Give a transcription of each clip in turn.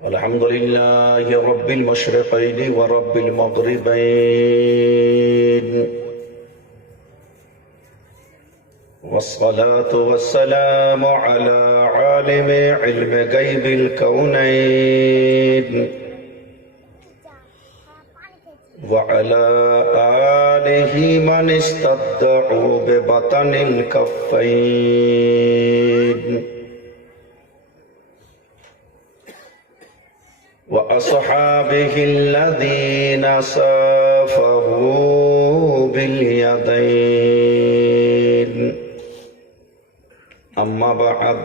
الحمد لله رب المشرقين ورب المغربين، والصلاة والسلام على عالم علم غيب الكونين وعلى آله من استدعوا ببطن الكفين، وأصحابه الذين سافروا باليدين. أما بعد،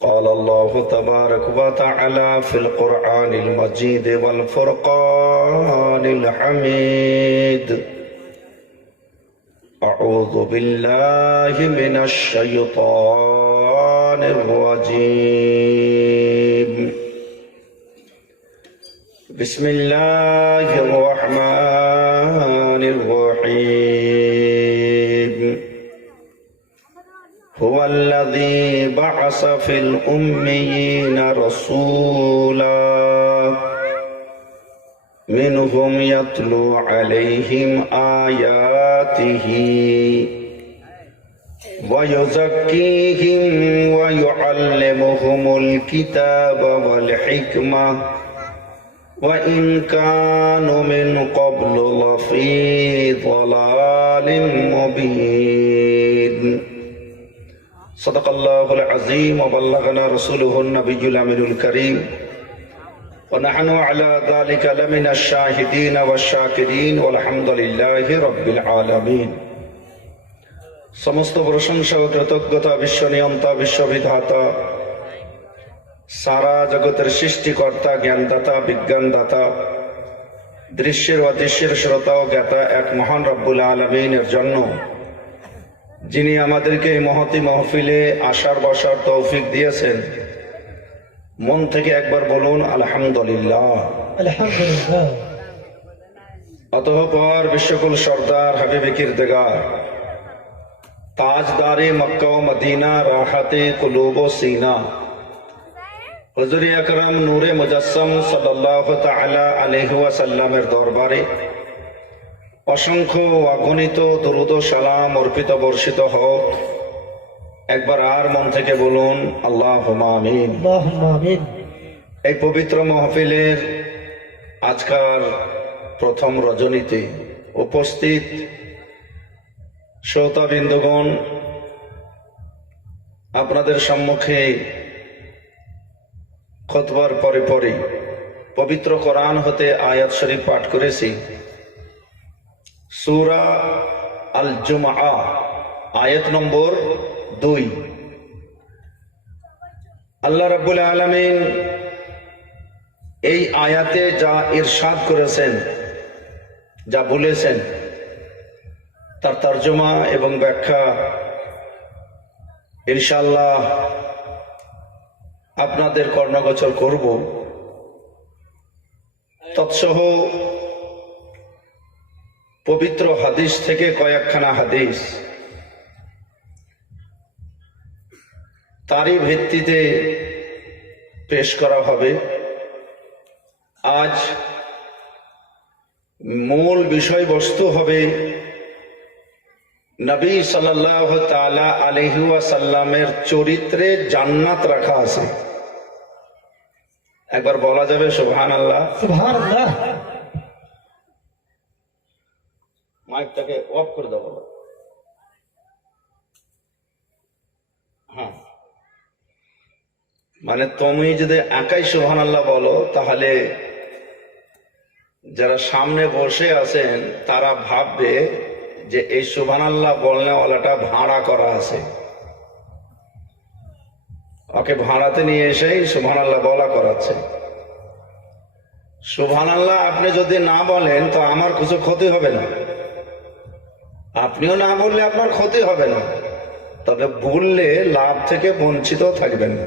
قال الله تبارك وتعالى في القرآن المجيد والفرقان الحميد: أعوذ بالله من الشيطان الرجيم. بسم الله الرحمن الرحيم. هو الذي بعث في الأميين رسولا منهم يتلو عليهم آياته ويزكيهم ويعلمهم الكتاب والحكمة وإن كانوا من قبل لفي ضلال مبين. صدق الله العظيم وبلغنا رسوله النبي الأمين الكريم ونحن على ذلك لمن الشاهدين والشاكرين والحمد لله رب العالمين. সমস্ত প্রশংসা ও কৃতজ্ঞতা বিশ্ব নিয়ন্তা বিশ্ববিধাতা সারা জগতের সৃষ্টিকর্তা জ্ঞানদাতা বিজ্ঞানদাতা দৃশ্যের অদৃশ্যের শ্রোতা ও জ্ঞাতা এক মহান রব্বুল আলামিনের জন্য, যিনি আমাদেরকে এই মহতি মাহফিলে আসার বসার তৌফিক দিয়েছেন। মন থেকে একবার বলুন আলহামদুলিল্লাহ। আলহামদুলিল্লাহ। অতঃপর বিশ্বকুল সর্দার হাবিবে কিরদার তাজদারে মক্কা ও মদিনা রাহাতে কুলুব ও সিনা হুজুর আকরাম নূরে মুজাসসাম সাল্লাল্লাহু তাআলা আলাইহি ওয়াসাল্লামের দরবারে অসংখ্য অগণিত দরুদ ও সালাম অর্পিত বর্ষিত হোক। একবার আর মন থেকে বলুন আল্লাহুম্মা আমিন। আল্লাহুম্মা আমিন। এই পবিত্র মাহফিলের আজকার প্রথম রজনীতে উপস্থিত শ্রোতাবৃন্দগণ, আপনাদের সম্মুখে খুতবার পরে পরে পবিত্র কোরআন হতে আয়াত শরীফ পাঠ করেছি। সূরা আল জুমআ আয়াত নম্বর 2। আল্লাহ রাব্বুল আলামিন এই আয়াতে যা ইরশাদ করেছেন, যা বলেছেন, তার তর্জমা এবং ব্যাখ্যা ইনশাআল্লাহ আপনাদের কর্ণগোচর করব। তৎসহ পবিত্র হাদিস থেকে কয়েকখানা হাদিস তারই ভিত্তিতে পেশ করা হবে। আজ মূল বিষয়বস্তু হবে নবী সাল্লাল্লাহু তাআলা আলাইহি ওয়াসাল্লামের চরিত্রে জান্নাত রাখা আছে। একবার বলা যাবে সুবহানাল্লাহ। সুবহানাল্লাহ। মাইকটাকে অফ করে দাও। হ্যাঁ, মানে তুমি যদি একাই সুবহানাল্লাহ বলো, তাহলে যারা সামনে বসে আছেন তারা ভাববে যে এই সুবহানাল্লাহ বলনেওয়ালাটা ভাড়া করা আছে, ওকে ভাড়াতে নিয়ে এসেই সুবহানাল্লাহ বলা করাচ্ছে। সুবহানাল্লাহ আপনি যদি না বলেন তো আমার কিছু ক্ষতি হবে না, আপনিও না বললে আপনার ক্ষতি হবে না, তবে বললে লাভ থেকে বঞ্চিত থাকবেন না,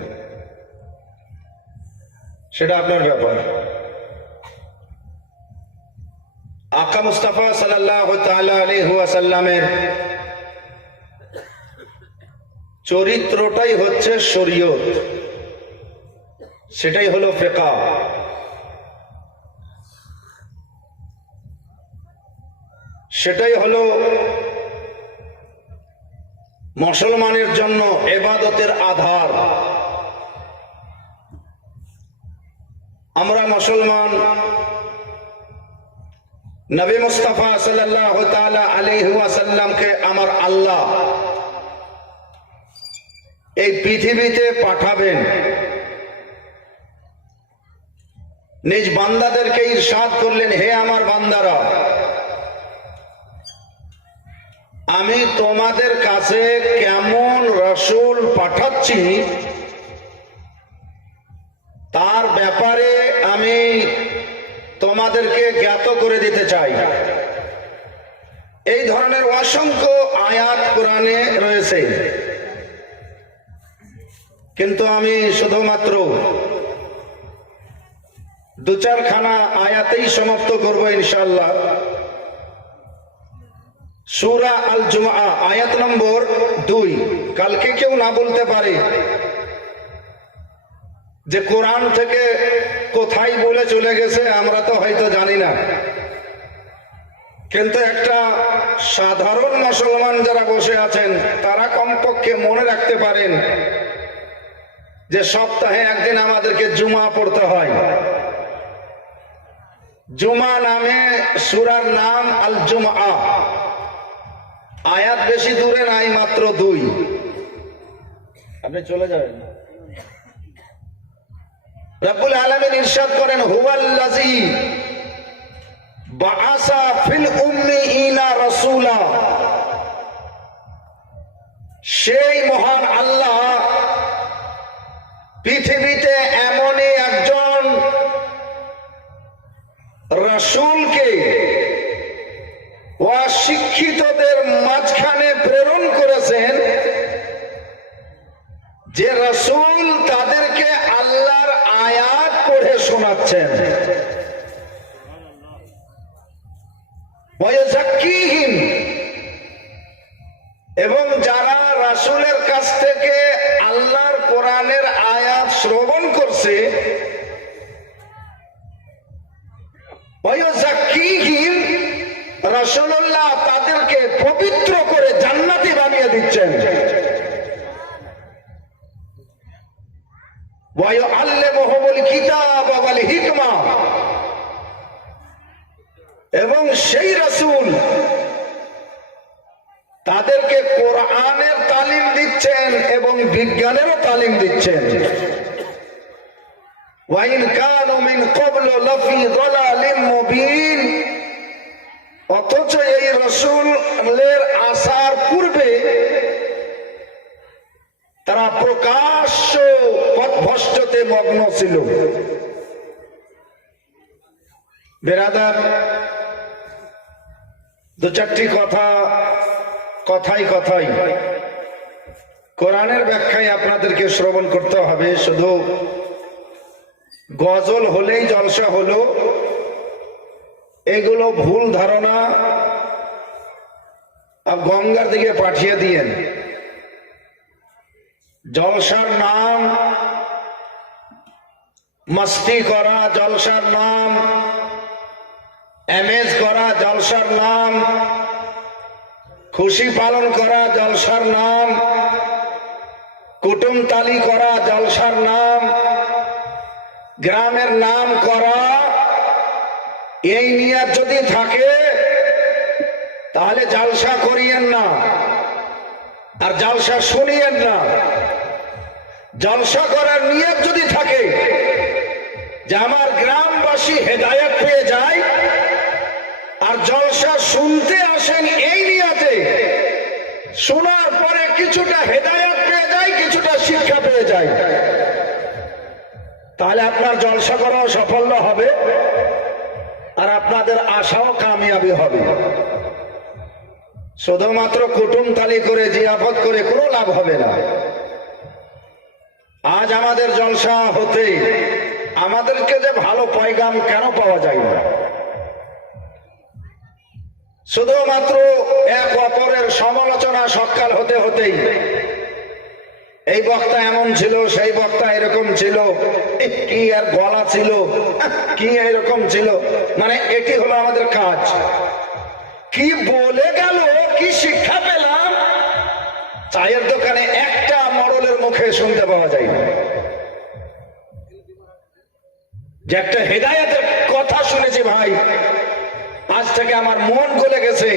সেটা আপনার ব্যাপার। আকা মুস্তাফা সাল্লাল্লাহু তাআলা আলাইহি ওয়াসাল্লামের চরিত্রটাই হচ্ছে শরীয়ত। সেটাই হলো ফিকহ। সেটাই হলো মুসলমানের জন্য ইবাদতের আধার। আমরা মুসলমান, নবী মুস্তাফা সাল্লাল্লাহু তাআলা আলাইহি ওয়াসাল্লামকে আমার আল্লাহ এই পৃথিবীতে পাঠাবেন নিজ বান্দাদেরকে ইরশাদ করলেন, হে আমার বান্দারা, আমি তোমাদের কাছে কেমন রাসূল পাঠাচ্ছি তার ব্যাপারে আমি তোমাদেরকে জ্ঞাত করে দিতে চাই। এই ধরনের অসংখ্য আয়াত কোরআনে রয়েছে, কিন্তু আমি শুধুমাত্র দু চারখানা আয়াতেই সমাপ্ত করব ইনশাআল্লাহ। সূরা আল জুমআ আয়াত নম্বর 2। কালকে কেউ না বলতে পারে যে কোরআন থেকে কোথায় বলে চলে গেছে, আমরা তো হয়তো জানি না, কিন্তু একটা সাধারণ মুসলমান যারা বসে আছেন তারা কমপক্ষে মনে রাখতে পারেন যে সপ্তাহে একদিন আমাদেরকে জুমা পড়তে হয়। জুমা নামে সূরার নাম আল জুমআ। আয়াত বেশি দূরে নাই, মাত্র 2। আপনি চলে যাবেন। রব্বুল আলামিন ইরশাদ করেন, হুয়াল্লাযী বাআসা ফিল উম্মিয়িনা রাসূলা। সেই মহান আল্লাহ পৃথিবীতে এমনই একজন রাসূলকে অশিক্ষিতদের মাঝখানে প্রেরণ করেছেন, যে রাসূল তাদেরকে আল্লাহর আয়াত পড়ে শোনাচ্ছেন। ওয়ায়ুযাক্কিহিম, এবং যারা রাসূলের কাছ থেকে আল্লাহর কোরআনের আয়াত শ্রবণ করছে, ওয়ায়ুযাক্কিহিম, রাসূলুল্লাহ তাদেরকে পবিত্র করে জান্নাতি বানিয়ে দিচ্ছেন। ওয়ায়ুআল্লিমুহুমুল কিতাব ওয়াল হিকমা, এবং সেই রাসূল তাদেরকে কোরআনের তালিম দিচ্ছেন এবং বিজ্ঞানেরও তালিম দিচ্ছেন। ওয়াইন কানু মিন ক্বাবলু লাফি যালালিম মুবিন, অথচ এই রাসূলের আসার পূর্বে তারা প্রকাশ্য পথভ্রষ্টতে মগ্ন ছিল। বেরাদার, দু চারটি কথাই কোরআনের ব্যাখ্যায় আপনাদেরকে শ্রবণ করতে হবে। শুধু গজল হলেই জলসা হলো, এগুলো ভুল ধারণা। গঙ্গার দিকে পাঠিয়ে দিয়েন। জলসার নাম মস্তি করা, জলসার নাম এমেজ করা, জলসার নাম খুশি পালন করা, জলসার নাম কুটুম তালি করা, জলসার নাম গ্রামের নাম করা। এই নিয়ত যদি থাকে তাহলে জলসা করিয়েন না, আর জলসা শুনিয়েন না। জলসা করার নিয়ত যদি থাকে যে আমার গ্রামবাসী হেদায়েত পেয়ে যায়, আর জলসা শুনতে আসেন এই নিয়তে, শোনার পরে কিছুটা হেদায়েত পেয়ে যায়, কিছুটা শিক্ষা পেয়ে যায়, তাহলে আপনার জলসা করাও সাফল্য হবে আর আপনাদের আশাও কামিয়াবি হবে। শুধুমাত্র কুটুম তালি করে জিয়াফত করে কোনো লাভ হবে না। আজ আমাদের জলসা হতে আমাদেরকে যে ভালো পয়গাম কেন পাওয়া যায় না? শুধুমাত্র এক অপরের সমালোচনা সকাল হতে হতেই এই বক্তা এমন ছিল, সেই বক্তা এরকম ছিল, কি আর গলা ছিল, কি এরকম ছিল। মানে এটি হলো আমাদের কাজ। কি বলে গেল, কি শিক্ষা পেলাম, চায়ের দোকানে একটা মডেলের মুখে শুনতে পাওয়া যায় না যে একটা হেদায়েতের কথা শুনেছি। ভাই, আজ থেকে আমার মন গলে গেছে,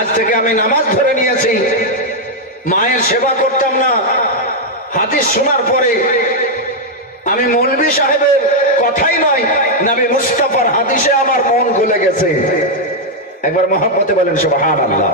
আজ থেকে আমি নামাজ ধরে নিয়েছি, মায়ের সেবা করতাম না, হাদিস শোনার পরে আমি মৌলভী সাহেবের কথাই নয়, নবী মুস্তাফার হাদিসে আমার মন গলে গেছে। একবার মহব্বতে বলেন সুবহানাল্লাহ।